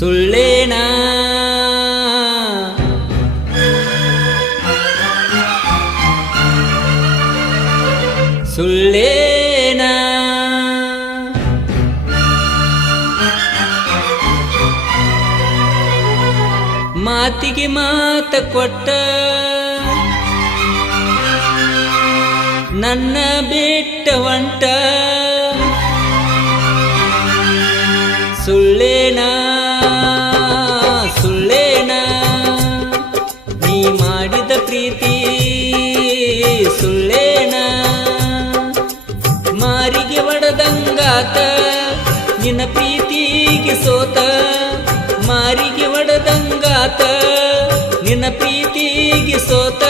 ಸುಳ್ಳೇನಾ ಸುಳ್ಳೇನಾ ಮಾತಿಗೆ ಮಾತ ಕೊಟ್ಟ ನನ್ನ ಬಿಟ್ಟ ಹೊಂಟ ಸುಳ್ಳೇನಾ ಸುಳ್ಳೇನಾ ನೀ ಮಾಡಿದ ಪ್ರೀತಿ ಸುಳ್ಳೇನಾ ಮಾರಿಗೆ ಒಡದಂಗಾತ ನಿನ್ನ ಪ್ರೀತಿಗೆ ಸೋತ ಮಾರಿಗೆ ಒಡದಂಗಾತ ನಿನ್ನ ಪ್ರೀತಿಗೆ ಸೋತ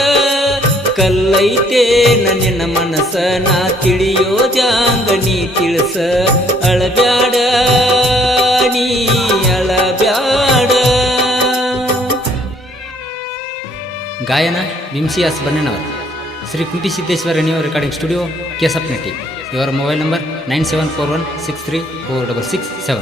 ಕಲ್ಲೈತೆ ನಿನ್ನ ಮನಸ್ಸ ನಾ ತಿಳಿಯೋ ಜಾಂಗ ನೀ ತಿಳಿಸ ಅಳಬ್ಯಾಡ ನೀ ಅಳಬ್ಯಾಡ. ಗಾಯನ ವಿಂಸಿಯಾಸ್ ಬನ್ನನವರ್, ಶ್ರೀ ಕುಂತಿ ಸಿದ್ದೇಶ್ವರ ನ್ಯೂ ರೆಕಾರ್ಡಿಂಗ್ ಸ್ಟುಡಿಯೋ, ಕೇಸಪ್ನಟ್ಟಿ. ಇವರ ಮೊಬೈಲ್ ನಂಬರ್ 9741634667.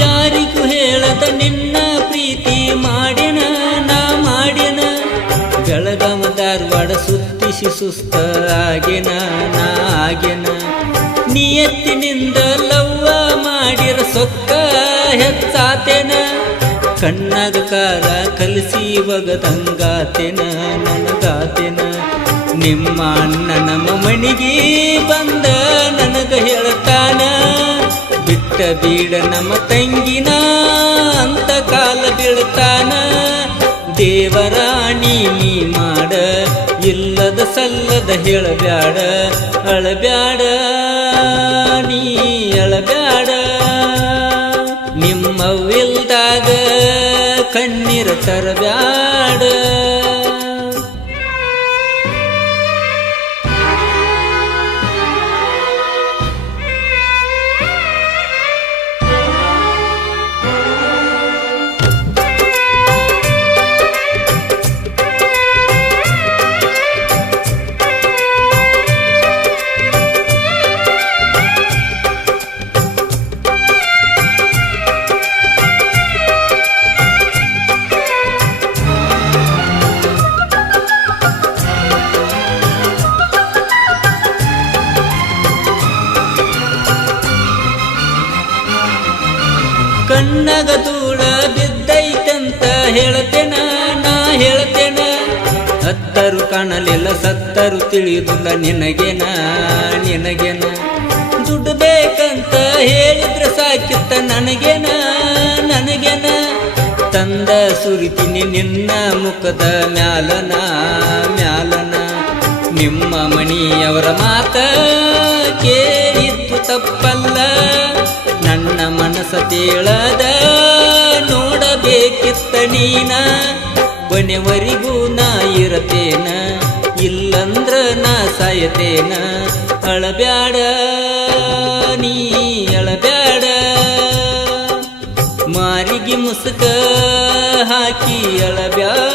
ಯಾರಿಗೂ ಹೇಳದ ನಿನ್ನ ಪ್ರೀತಿ ಮಾಡ್ಯನ ನಾ ಮಾಡ್ಯನ ಬೆಳಗಾವ ಧಾರವಾಡ ಸುತ್ತಿಸಿ ಸುಸ್ತ ಆಗ್ಯನ ನಾ ಆಗ್ಯನ ನಿಯತ್ತಿನಿಂದ ಲವ್ವ ಮಾಡಿರ ಸೊಕ್ಕ ಹೆಚ್ಚಾತೇನ ಕಣ್ಣಾಗ ಕಾರ ಕಲಿಸಿ ಒಗದಂಗಾತೇನ ನನಗಾತೇನ ನಿಮ್ಮ ಅಣ್ಣ ನಮ್ಮ ಮಣಿಗೆ ಬಂದ ನನಗ ಹೇಳ್ತಾನ ಬಿಟ್ಟ ಬೀಡ ನಮ್ಮ ತಂಗಿನ ಅಂತ ಕಾಲ ಬೀಳ್ತಾನ ದೇವರಾಣಿ ನೀ ಮಾಡ ಇಲ್ಲದ ಸಲ್ಲದ ಹೇಳಬ್ಯಾಡ ಅಳಬ್ಯಾಡ ನೀ ಅಳಬ್ಯಾಡ ನಿಮ್ಮವಿಲ್ದಾಗ ಕಣ್ಣೀರ ತರಬ್ಯಾಡ. ಕಣ್ಣಗ ಧೂಳ ಬಿದ್ದೈತಂತ ಹೇಳ್ತೇನ ನಾ ಹೇಳ್ತೇನ ಹತ್ತರು ಕಾಣಲಿಲ್ಲ ಸತ್ತರು ತಿಳಿದಿಲ್ಲ ನಿನಗೇನ ನಿನಗೇನ ದುಡ್ಡು ಬೇಕಂತ ಹೇಳಿದ್ರೆ ಸಾಕಿತ್ತ ನನಗೇನ ನನಗೇನ ತಂದ ಸುರಿತೀನಿ ನಿನ್ನ ಮುಖದ ಮ್ಯಾಲನ ಮ್ಯಾಲನ ನಿಮ್ಮ ಮಣಿಯವರ ಮಾತ ಕೇಳಿದ್ದು ತಪ್ಪಲ್ಲ ನನ್ನ ಮನಸ ತೇಳದ ನೋಡಬೇಕಿತ್ತ ನೀನ ಕೊನೆವರೆಗೂ ನಾ ಇರತೇನ ಇಲ್ಲಂದ್ರ ನಾ ಸಾಯತೇನ ಅಳಬ್ಯಾಡ ನೀ ಅಳಬ್ಯಾಡ ಮಾರಿಗೆ ಮುಸುಕ ಹಾಕಿ ಅಳಬ್ಯಾಡ.